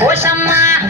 我想买